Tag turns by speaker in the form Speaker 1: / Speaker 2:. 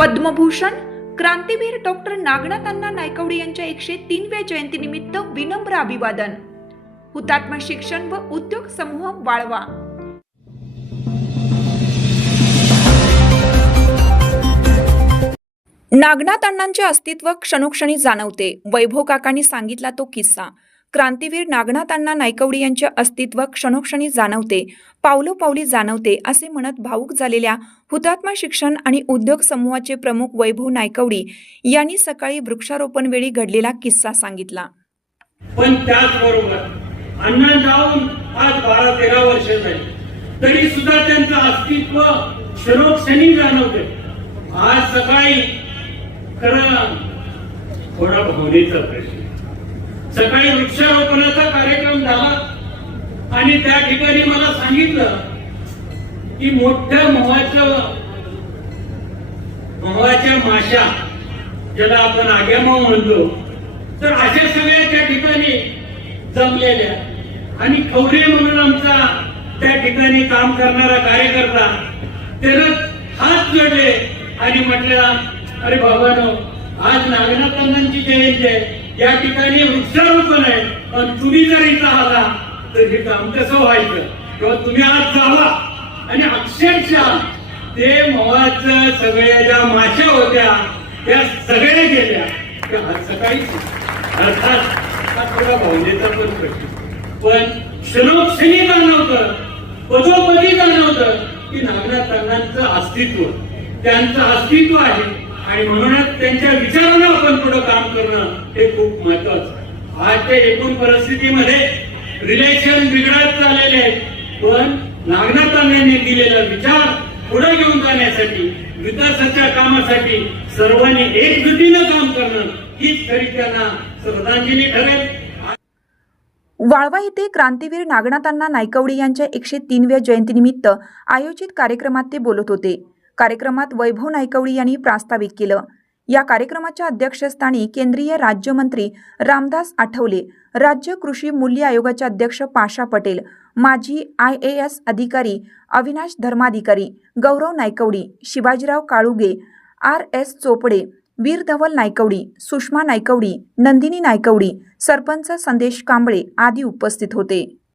Speaker 1: पद्मभूषण क्रांतीवीर डॉक्टर नागनाथ अण्णा नायकवडे यांच्या एकशे तीनव्या जयंतीनिमित्त विनम्र अभिवादन. हुतात्मा शिक्षण व उद्योग समूह वाळवा. नागनाथ अण्णांचे अस्तित्व क्षणोक्षणी जाणवते. वैभव काकांनी सांगितला तो किस्सा. क्रांतीवीर नागनाथांना नायकवडी यांचे अस्तित्व क्षणोक्षणी जाणवते पावलोपावली जाणवते असे म्हणत भाऊक झालेल्या हुतात्मा शिक्षण आणि उद्योग समूहाचे प्रमुख वैभव नायकवडी यांनी सकाळी वृक्षारोपण वेळी घडलेला किस्सा सांगितला.
Speaker 2: पण त्याचबरोबर अण्णा जाऊन आज बारा तेरा वर्ष झाली. तरी सुद्धा त्यांचं अस्तित्व क्षणोक्षणी जाणवते. आज सकाळी खरं थोडा भावनेचा प्रश्न. सकाळी वृक्षारोपणाचा कार्यक्रम झाला. आणि त्या ठिकाणी मला सांगितलं की मोठ्या मोहाचं मोहाच्या माशा ज्याला आपण आग्यामाव म्हणतो तर अशा सगळ्या त्या ठिकाणी जमलेल्या. आणि खवरे म्हणून आमचा त्या ठिकाणी काम करणारा कार्यकर्ता त्यानं हात जोडले आणि म्हटलं अरे बाबानो आज नागनाथांची जयंती आहे. या ठिकाणी वृक्षारोपण आहे. पण तुम्ही जर इथं आला तर हे काम कसं व्हायचं? किंवा तुम्ही आज जावा. आणि अक्षरशः ते मवाच सगळ्या ज्या माशा होत्या त्या सगळ्या गेल्या. त्या आज सकाळी अर्थात हा थोडा भावनेचा पण प्रश्न. पण क्षणोक्षणी जाणवतं पदोपदी जाणवतं की नागनाथ अण्णांचं अस्तित्व त्यांचं अस्तित्व आहे. आणि म्हणूनच त्यांच्या विचारानं आपण पुढे काम करणं हे खूप महत्वाचं आहे. आजच्या एकूण परिस्थितीमध्ये रिलेशन बिघडत चाललेले आहेत. पण नागनाथ अण्णांनी दिलेला विचार पुढे घेऊन जाण्यासाठी विकासाच्या कामासाठी सर्वांनी एकजुटीनं काम करणं हीच खरी त्यांना श्रद्धांजली ठरेल.
Speaker 1: वाळवा येथे क्रांतीवीर नागनाथांना नायकवडी यांच्या एकशे तीनव्या जयंतीनिमित्त आयोजित कार्यक्रमात ते बोलत होते. कार्यक्रमात वैभव नायकवडी यांनी प्रास्ताविक केलं. या कार्यक्रमाच्या अध्यक्षस्थानी केंद्रीय राज्यमंत्री रामदास आठवले राज्य कृषी मूल्य आयोगाचे अध्यक्ष पाशा पटेल माजी आय ए एस अधिकारी अविनाश धर्माधिकारी गौरव नायकवडी शिवाजीराव काळुगे आर एस चोपडे वीर धवल नायकवडी सुषमा नायकवडी नंदिनी नायकवडी सरपंच संदेश कांबळे आदी उपस्थित होते.